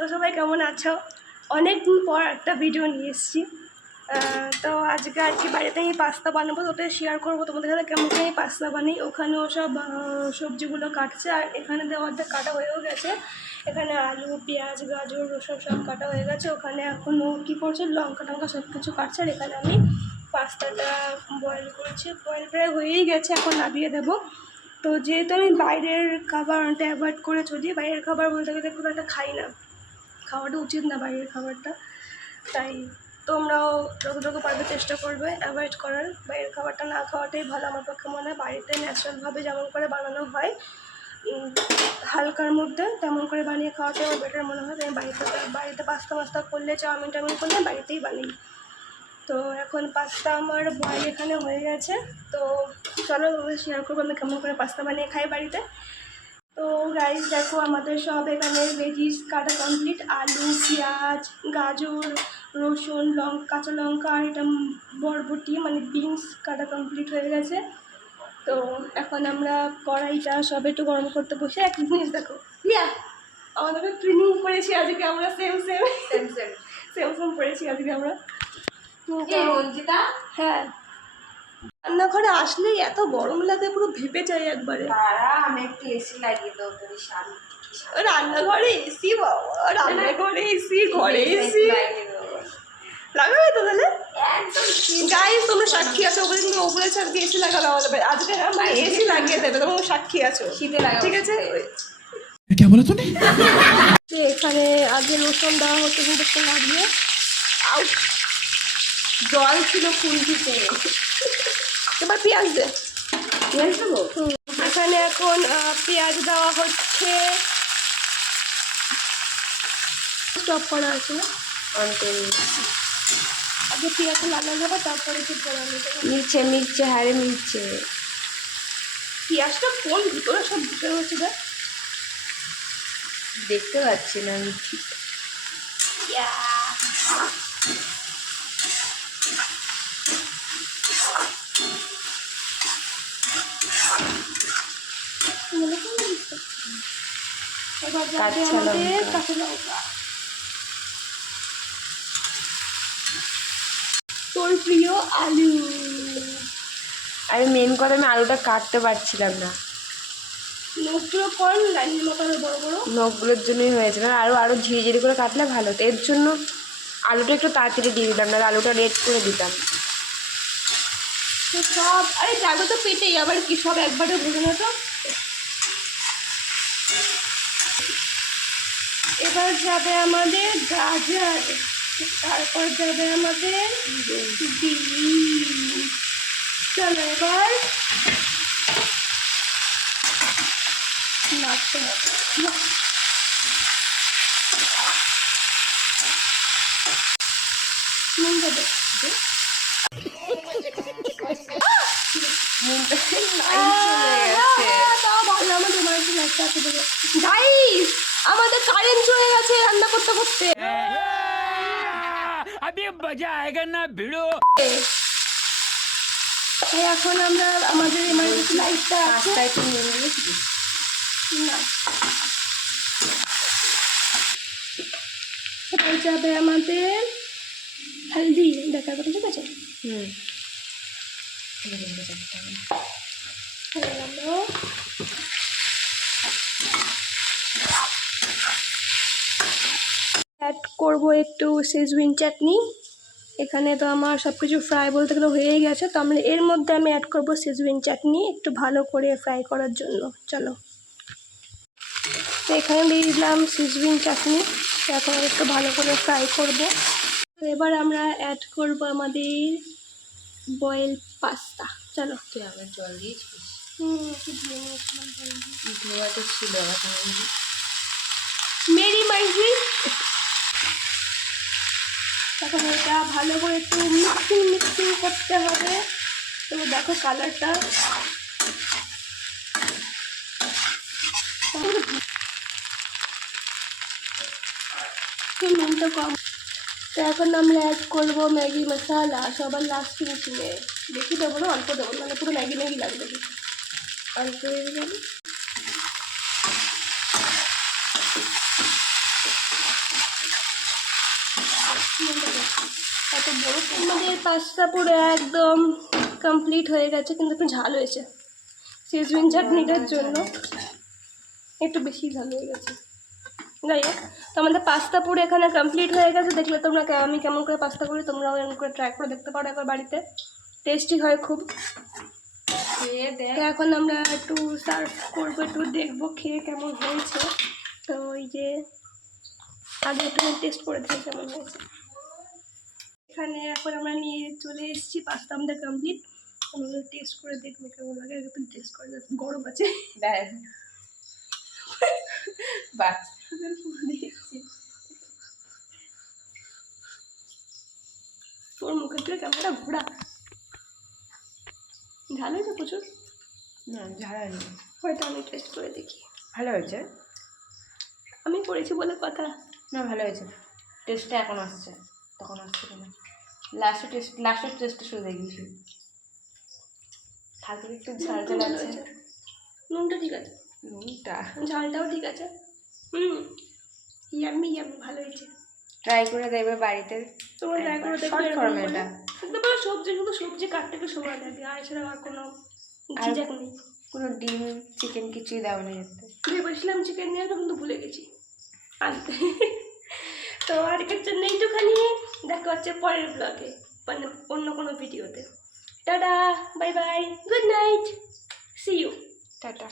তো সবাই কেমন আছো? অনেক দিন পর একটা ভিডিও নিয়ে এসেছি। তো আজকে বাড়িতে আমি পাস্তা বানাবো, ওটা শেয়ার করবো তোমাদের সাথে কেমন করে আমি পাস্তা বানাই। ওখানেও সব সবজিগুলো কাটছে, আর এখানে দেওয়ারটা কাটা হয়েও গেছে। এখানে আলু, পেঁয়াজ, গাজর, রসুন সব কাটা হয়ে গেছে। ওখানে এখনও কী করছে, লঙ্কা টঙ্কা সব কিছু কাটছে। আর এখানে আমি পাস্তাটা বয়েল করছি, বয়েল প্রায় হয়েই গেছে, এখন নামিয়ে দেবো। তো যেহেতু আমি বাইরের খাবারটা অ্যাভয়েড করে চলি, বাইরের খাবার বলতে গেলে খুব একটা খাই না, খাওয়াটা উচিত না বাইরের খাবারটা। তাই তোমরাও যতটুকু পারবে চেষ্টা করবে অ্যাভয়েড করার, বাইরের খাবারটা না খাওয়াটাই ভালো আমার পক্ষে মনে হয়। বাড়িতে ন্যাচারালভাবে যেমন করে বানানো হয়, হালকার মধ্যে তেমন করে বানিয়ে খাওয়াটাই আমার বেটার মনে হয়। আমি বাড়িতে পাস্তা করলে, চাউমিন টাউমিন করলে বাড়িতেই বানাই। তো এখন পাস্তা আমার বয়েল এখানে হয়ে গেছে। তো চলো তোমাদের শেয়ার করবো আমি কেমন করে পাস্তা বানিয়ে খাই বাড়িতে। তো গাইস দেখো, আমাদের সব এখানে ভেজিস কাটা কমপ্লিট। আলু, পেঁয়াজ, গাজর, রসুন, কাঁচা লঙ্কা, আর এটা বরবটি মানে বিনস কাটা কমপ্লিট হয়ে গেছে। তো এখন আমরা কড়াইটা সব একটু গরম করতে বসে। এক জিনিস দেখো লিয়া, আমাদের ট্রেনিং করেছি আজকে আমরা, সেম করেছি আজকে আমরা। হ্যাঁ, রান্নাঘরে আসলেই এত গরম লাগে, পুরো ভেপে যাই একবারে। আমি একটু এসি লাগিয়ে দেবো তোর রান্নাঘরে এসি? বাবা, রান্নাঘরে এসি, ঘরে এসি লাগাবে তো তাহলে? গাইস তোমরা সাক্ষী আছো, ওগুলো কিন্তু ওগুলো আজকে এসি লাগাবে আমাদের। আজকে মানে এসি লাগিয়ে দেবে, তোমরা সাক্ষী আছো, শীতে লাগাবে, ঠিক আছে? क्या बोला तूने? এখানে আগে রসুন দেওয়া হতো, কিন্তু একটু লাগিয়ে জল ছিল খুলতিতে। এবার পেঁয়াজ দে, পেঁয়াজ দেবো। এখানে এখন পেঁয়াজ দেওয়া হচ্ছে। স্টপ করা আছে না, আগে পেঁয়াজটা লাগানো হবে, তারপরে ঠিক করা হবে। মির্চে হারে মির্চে, পেঁয়াজটা কোন ভিতরে সব ভিতরে হচ্ছে দেখ, দেখতে পাচ্ছি না আমি ঠিক। এবার যাবে আমাদের কাঁচা লঙ্কা। তোর প্রিয় আলু। আরে মেন কথা, আমি আলুটা কাটতে পারছিলাম না, নখগুলো কর লাইনের মতো বড় বড়, নখগুলোর জন্যই হয়েছে না। আরও ঝিরি করে কাটলে ভালো হতো, এর জন্য আলুটা একটু তাড়াতাড়ি দিয়ে দিলাম, না আলুটা রেড করে দিতাম। তো সব আরে যাবে তো পেটেই, আবার কি সব একবারে বুঝে না তো। এবার যাবে আমাদের গাজর, তারপর যাবে আমাদের বিন। চলো এবার নাড়তে হবে। নুন দেবে, আমাদের কারেন্ট চলে গেছে রান্না করতে করতে। এখন আমরা আমাদের এমার্জেন্সি লাইটটা আছে না, এবার যাবে আমাদের হলদি দেখার কথা, ঠিক আছে? অ্যাড করবো একটু সেজওয়ান চাটনি। এখানে তো আমার সব কিছু ফ্রাই বলতে গেলে হয়েই গেছে, তো আমরা এর মধ্যে আমি অ্যাড করবো সেজওয়ান চাটনি একটু ভালো করে ফ্রাই করার জন্য। চলো, তো এখানে দিয়ে দিলাম সেজওয়ান চাটনি, এখন একটু ভালো করে ফ্রাই করবো। এবার আমরা অ্যাড করবো আমাদের বয়েল পাস্তা। চলো, তুই আবার জল দিয়েছিস? ধোয়াতে ছিল মেরি মার্জি। এখন এটা ভালো করে একটু মিক্সিং করতে হবে। তো দেখো কালারটা, নুনটা কম। তো এখন আমরা অ্যাড করবো ম্যাগি মশলা, সবার লাস্ট ফিনিশিংয়ে। বেশি দেবো না, অল্প দেবো, মানে পুরো ম্যাগি লাগবে, অল্প হয়ে যাবে। এত বড় আমাদের পাস্তা পুরো একদম কমপ্লিট হয়ে গেছে, কিন্তু একটু ঝাল হয়েছে সিজুইন চাটনিটার জন্য, একটু বেশি ঝাল হয়ে গেছে। যাই হোক, তো আমাদের পাস্তা পুরো এখানে কমপ্লিট হয়ে গেছে। দেখলে তোমরা আমি কেমন করে পাস্তা করি, তোমরাও এরকম করে ট্রাই করে দেখতে পারো একবার বাড়িতে, টেস্টি হয় খুব। তো এখন আমরা একটু সার্ভ করবো, একটু দেখবো খেয়ে কেমন হয়েছে। তো ওই যে আগে একটু টেস্ট করে দেখি কেমন হয়েছে। এখানে এখন আমরা নিয়ে চলে এসেছি, পাস্তা আমাদের কমপ্লিট। আমাদের টেস্ট করে দেখবো কেমন লাগে। আগে তুমি টেস্ট করে দেখো, গরম আছে। তোর মুখের থেকে কেমনটা ঘোরা, ঝাল হয়েছে প্রচুর? না ঝাল হয়নি, হয়তো আমি টেস্ট করে দেখি। ভালো হয়েছে। আমি করেছি বলে কথা। না ভালো হয়েছে, টেস্টটা এখন আসছে, তখন আসছে না। লাস্টের টেস্টটা শুধু দেখিয়েছি, থাকলে একটু ঝাল ঝাল আছে। নুনটা ঠিক আছে, নুনটা ঝালটাও ঠিক আছে। ইয়াম্মি ইয়াম্মি, ভালো হয়েছে। ট্রাই করে দেখবে বাড়িতে, তোমরা ট্রাই করে দেখবে। শর্ট ফর্মে এটা। তারপরে সবজি, শুধু সবজি কাটতে একটু সময় লাগে, আর এছাড়া আর কোনো ঝিঝাক নেই। কোনো ডিম চিকেন কিছুই দেওয়া নেই এতে। ভেবেছিলাম চিকেন নিয়ে আসবো, কিন্তু ভুলে গেছি আনতে। তো আজকের জন্য এইটুখানি, দেখা হচ্ছে পরের ব্লগে, মানে অন্য কোনো ভিডিওতে। Tata, bye bye, good night, see you. Tata.